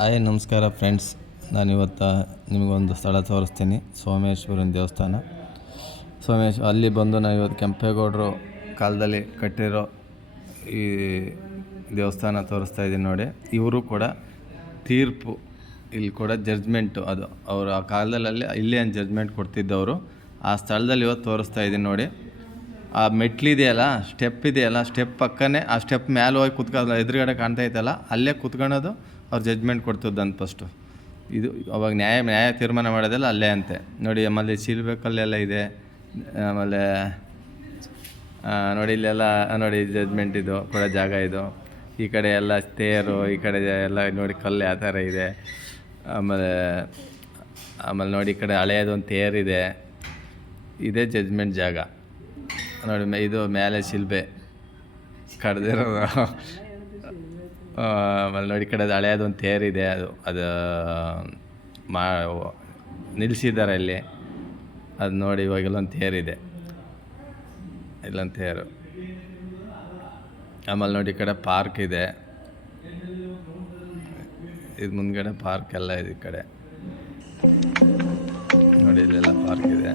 Hi, ನಮಸ್ಕಾರ friends. ನಾನಿವತ್ತು ನಿಮಗೊಂದು ಸ್ಥಳ ತೋರಿಸ್ತೀನಿ. ಸೋಮೇಶ್ವರನ ದೇವಸ್ಥಾನ. ಸೋಮೇಶ್, ಅಲ್ಲಿ ಬಂದು ನಾನು ಇವತ್ತು ಕೆಂಪೇಗೌಡರು ಕಾಲದಲ್ಲಿ ಕಟ್ಟಿರೋ ಈ ದೇವಸ್ಥಾನ ತೋರಿಸ್ತಾ ಇದ್ದೀನಿ ನೋಡಿ. ಇವರು ಕೂಡ ತೀರ್ಪು, ಇಲ್ಲಿ ಕೂಡ ಜಡ್ಜ್ಮೆಂಟು ಅದು. ಅವರು ಆ ಕಾಲದಲ್ಲಿ ಇಲ್ಲಿ ಏನು ಜಡ್ಜ್ಮೆಂಟ್ ಕೊಡ್ತಿದ್ದವರು. ಆ ಸ್ಥಳದಲ್ಲಿ ಇವತ್ತು ತೋರಿಸ್ತಾ ಇದ್ದೀನಿ ನೋಡಿ. ಆ ಮೆಟ್ಲಿದೆಯಲ್ಲ ಸ್ಟೆಪ್ ಇದೆಯಲ್ಲ, ಸ್ಟೆಪ್ ಪಕ್ಕನೇ ಆ ಸ್ಟೆಪ್ ಮೇಲೆ ಹೋಗಿ ಕುತ್ಕೊಳ್ಳೋ ಎದುರುಗಡೆ ಕಾಣ್ತಾ ಐತಲ್ಲ, ಅಲ್ಲೇ ಕುತ್ಕೊಳ್ಳೋದು ಅವ್ರು ಜಡ್ಜ್ಮೆಂಟ್ ಅಂತ ಫಸ್ಟು ಇದು ಅವಾಗ ನ್ಯಾಯ ನ್ಯಾಯ ತೀರ್ಮಾನ ಮಾಡೋದೆಲ್ಲ ಅಲ್ಲೇ ಅಂತೆ. ನೋಡಿ, ಆಮೇಲೆ ಸಿಲ್ಬೇಕಲ್ಲೆಲ್ಲ ಇದೆ. ಆಮೇಲೆ ನೋಡಿ, ಇಲ್ಲೆಲ್ಲ, ನೋಡಿ ಜಜ್ಮೆಂಟ್ ಇದು, ಕೂಡ ಜಾಗ ಇದು. ಈ ಕಡೆ ಎಲ್ಲ ತೇರು, ಈ ಕಡೆ ಎಲ್ಲ ನೋಡಿ ಕಲ್ಲು ಯಾವ ಥರ ಇದೆ. ಆಮೇಲೆ ಆಮೇಲೆ ನೋಡಿ, ಈ ಕಡೆ ಹಳೆಯದೊಂದು ತೇರಿದೆ ಇದೇ. ಜಜ್ಮೆಂಟ್ ಜಾಗ. ನೋಡಿ ಇದು ಮೇಲೆ ಶಿಲ್ಬೆ. ಕಡ್ದಿರೋದು. ಆಮೇಲೆ ನೋಡಿ ಕಡೆ ಅದು ಹಳೆಯದೊಂದು ತೇರಿದೆ ಅದು ಅದು, ಮಾ ನಿಲ್ಲಿಸಿದ್ದಾರೆ ಇಲ್ಲಿ ಅದು ನೋಡಿ, ಇವಾಗ ಇಲ್ಲೊಂದು ತೇರಿದೆ ಇಲ್ಲೊಂದು ತೇರು. ಆಮೇಲೆ ನೋಡಿ, ಈ ಕಡೆ ಪಾರ್ಕ್ ಇದೆ. ಇದು ಮುಂದ್ಗಡೆ ಪಾರ್ಕ್ ಎಲ್ಲ ಇದೆ ಈ ಕಡೆ. ನೋಡಿ, ಇಲ್ಲೆಲ್ಲ ಪಾರ್ಕ್ ಇದೆ.